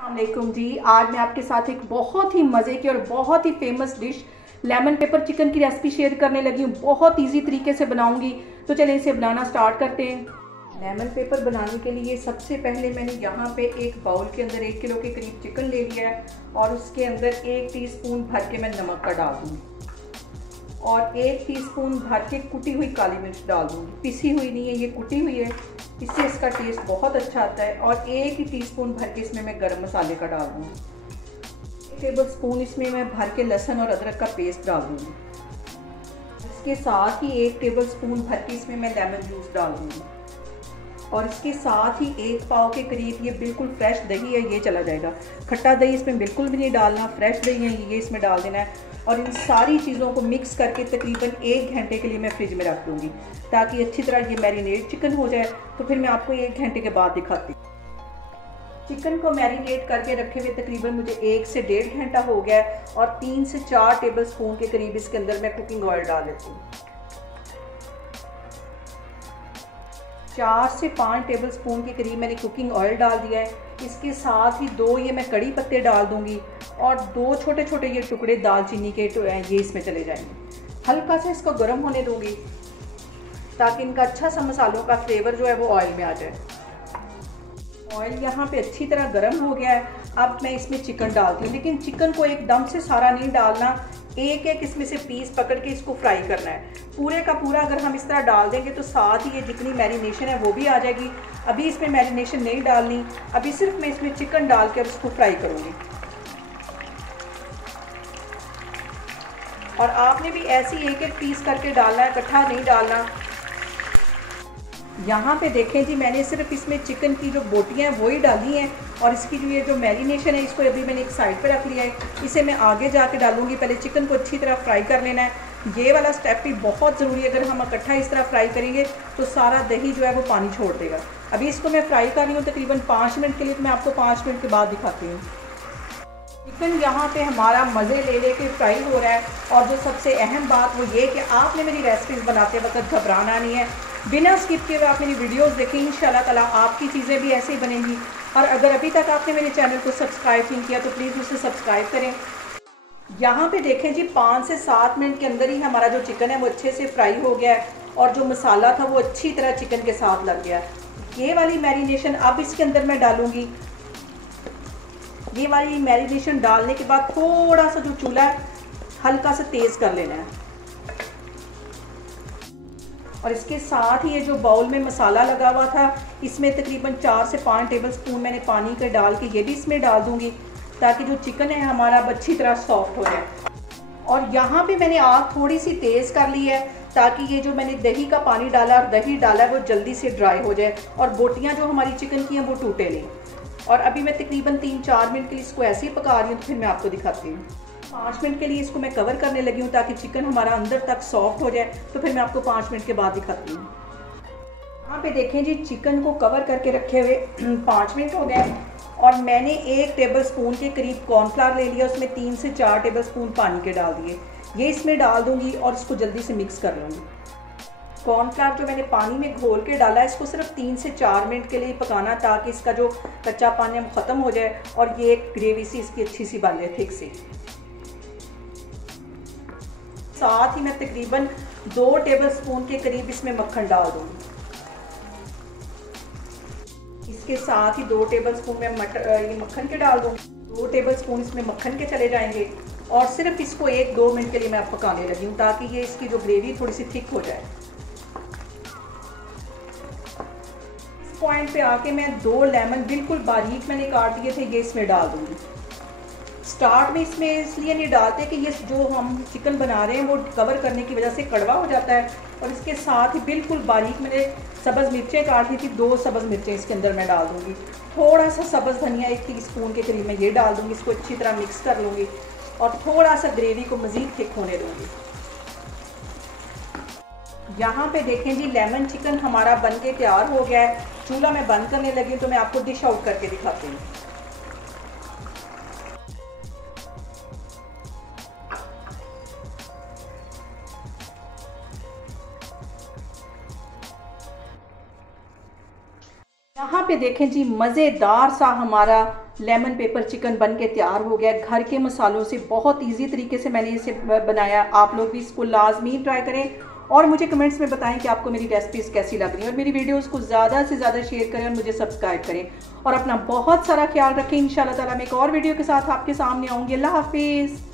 अस्सलामुअलैकुम जी। आज मैं आपके साथ एक बहुत ही मज़े की और बहुत ही famous dish lemon pepper chicken की रेसिपी शेयर करने लगी हूँ। बहुत इजी तरीके से बनाऊंगी, तो चलिए इसे बनाना स्टार्ट करते हैं। लेमन पेपर बनाने के लिए सबसे पहले मैंने यहाँ पे एक बाउल के अंदर 1 किलो के करीब चिकन ले लिया है और उसके अंदर 1 टीस्पून भर के मैं नमक का डाल दूँगी और 1 टीस्पून भर के कुटी हुई काली मिर्च डाल दूँगी। पिसी हुई नहीं है, ये कुटी हुई है, इससे इसका टेस्ट बहुत अच्छा आता है। और 1 ही टीस्पून भर के इसमें मैं गरम मसाले का डाल दूँगी। 1 टेबल स्पून इसमें मैं भर के लहसुन और अदरक का पेस्ट डाल दूँगी। इसके साथ ही 1 टेबल स्पून भर के इसमें मैं लेमन जूस डाल दूँगी और इसके साथ ही 1 पाव के करीब ये बिल्कुल फ्रेश दही है, ये चला जाएगा। खट्टा दही इसमें बिल्कुल भी नहीं डालना, फ्रेश दही है ये इसमें डाल देना है। और इन सारी चीज़ों को मिक्स करके तकरीबन 1 घंटे के लिए मैं फ्रिज में रख दूँगी ताकि अच्छी तरह ये मैरिनेट चिकन हो जाए। तो फिर मैं आपको 1 घंटे के बाद दिखाती हूँ। चिकन को मैरिनेट करके रखे हुए तकरीबन मुझे 1 से 1.5 घंटा हो गया है और 3 से 4 टेबल स्पून के करीब इसके अंदर मैं कुकिंग ऑयल डाल देती हूँ। 4 से 5 टेबल स्पून के करीब मैंने कुकिंग ऑयल डाल दिया है। इसके साथ ही 2 ये मैं कड़ी पत्ते डाल दूंगी और 2 छोटे छोटे ये टुकड़े दालचीनी के ये इसमें चले जाएंगे। हल्का सा इसको गर्म होने दूंगी ताकि इनका अच्छा सा मसालों का फ्लेवर जो है वो ऑयल में आ जाए। ऑयल यहाँ पे अच्छी तरह गर्म हो गया है। अब मैं इसमें चिकन डालती हूँ, लेकिन चिकन को एकदम से सारा नहीं डालना, एक एक इसमें से पीस पकड़ के इसको फ्राई करना है। पूरे का पूरा अगर हम इस तरह डाल देंगे तो साथ ही ये जितनी मैरिनेशन है वो भी आ जाएगी। अभी इसमें मैरिनेशन नहीं डालनी, अभी सिर्फ मैं इसमें चिकन डाल कर उसको फ्राई करूँगी। और आपने भी ऐसे ही एक एक पीस करके डालना है, इकट्ठा नहीं डालना। यहाँ पे देखें जी, मैंने सिर्फ इसमें चिकन की जो बोटियाँ हैं वही डाली हैं और इसकी जो ये जो मैरिनेशन है इसको अभी मैंने एक साइड पे रख लिया है। इसे मैं आगे जाके डालूंगी। पहले चिकन को अच्छी तरह फ्राई कर लेना है। ये वाला स्टेप भी बहुत ज़रूरी है। अगर हम इकट्ठा इस तरह फ्राई करेंगे तो सारा दही जो है वो पानी छोड़ देगा। अभी इसको मैं फ्राई कर रही हूँ तकरीबन 5 मिनट के लिए, तो मैं आपको 5 मिनट के बाद दिखाती हूँ। चिकन यहाँ पे हमारा मज़े ले के फ्राई हो रहा है। और जो सबसे अहम बात वो ये कि आपने मेरी रेसिपीज़ बनाते वक्त घबराना नहीं है, बिना स्किप किए हुए आप मेरी वीडियोस देखें। इंशाल्लाह ताला आपकी चीज़ें भी ऐसे ही बनेंगी। और अगर अभी तक आपने मेरे चैनल को सब्सक्राइब नहीं किया तो प्लीज़ उसे सब्सक्राइब करें। यहाँ पे देखें जी, 5 से 7 मिनट के अंदर ही हमारा जो चिकन है वो अच्छे से फ्राई हो गया है और जो मसाला था वो अच्छी तरह चिकन के साथ लग गया। ये वाली मैरिनेशन अब इसके अंदर मैं डालूँगी। ये वाली मैरिनेशन डालने के बाद थोड़ा सा जो चूल्हा है हल्का सा तेज़ कर लेना है और इसके साथ ही ये जो बाउल में मसाला लगा हुआ था इसमें तकरीबन 4 से 5 टेबल स्पून मैंने पानी का डाल के ये भी इसमें डाल दूंगी ताकि जो चिकन है हमारा अच्छी तरह सॉफ्ट हो जाए। और यहाँ पे मैंने आग थोड़ी सी तेज़ कर ली है ताकि ये जो मैंने दही का पानी डाला और दही डाला है वो जल्दी से ड्राई हो जाए और बोटियाँ जो हमारी चिकन की हैं वो टूटे नहीं। और अभी मैं तकरीबन 3-4 मिनट के लिए इसको ऐसे ही पका रही हूँ, तो फिर मैं आपको दिखाती हूँ। 5 मिनट के लिए इसको मैं कवर करने लगी हूँ ताकि चिकन हमारा अंदर तक सॉफ्ट हो जाए। तो फिर मैं आपको 5 मिनट के बाद दिखाती हूँ। यहाँ पे देखें जी, चिकन को कवर करके रखे हुए 5 मिनट हो गए और मैंने 1 टेबल स्पून के करीब कॉर्नफ्लावर ले लिया, उसमें 3 से 4 टेबल स्पून पानी के डाल दिए। ये इसमें डाल दूँगी और इसको जल्दी से मिक्स कर लूँगी। कॉर्नफ्लावर जो मैंने पानी में घोल के डाला है इसको सिर्फ 3 से 4 मिनट के लिए पकाना ताकि इसका जो कच्चा पानी ख़त्म हो जाए और ये एक ग्रेवी सी इसकी अच्छी सी बन जाए, थिक सी। साथ ही मैं तकरीबन 2 टेबल स्पून के करीब इसमें मक्खन डाल दूँगी। इसके साथ ही 2 टेबल स्पून में ये मक्खन के डाल दूँगी। 2 टेबल स्पून इसमें मक्खन के चले जाएंगे और सिर्फ इसको 1-2 मिनट के लिए मैं पकाने लगी हूँ ताकि ये इसकी जो ग्रेवी थोड़ी सी थिक हो जाए। पॉइंट पे आके मैं 2 लेमन बिल्कुल बारीक मैंने काट दिए थे, ये इसमें डाल दूँगी। स्टार्ट में इसमें इसलिए नहीं डालते कि ये जो हम चिकन बना रहे हैं वो कवर करने की वजह से कड़वा हो जाता है। और इसके साथ ही बिल्कुल बारीक मैंने सब्ज़ मिर्चें काट दी थी, 2 सब्ज़ मिर्चें इसके अंदर मैं डाल दूँगी। थोड़ा सा सब्ज़ धनिया 1 टीस्पून के करीब मैं ये डाल दूँगी। इसको अच्छी तरह मिक्स कर लूँगी और थोड़ा सा ग्रेवी को मज़ीद थिक होने दूँगी। यहाँ पे देखें जी, लेमन चिकन हमारा बन के तैयार हो गया है। चूल्हा मैं बंद करने लगी हूँ तो मैं आपको डिश आउट करके दिखाती हूँ। यहाँ पे देखें जी, मज़ेदार सा हमारा लेमन पेपर चिकन बन के तैयार हो गया। घर के मसालों से बहुत इजी तरीके से मैंने इसे बनाया। आप लोग भी इसको लाजमी ट्राई करें और मुझे कमेंट्स में बताएं कि आपको मेरी रेसिपीज़ कैसी लग रही हैं, और मेरी वीडियोस को ज़्यादा से ज़्यादा शेयर करें और मुझे सब्सक्राइब करें और अपना बहुत सारा ख्याल रखें। इंशाल्लाह ताला मैं एक और वीडियो के साथ आपके सामने आऊँगी। अल्लाह हाफिज़।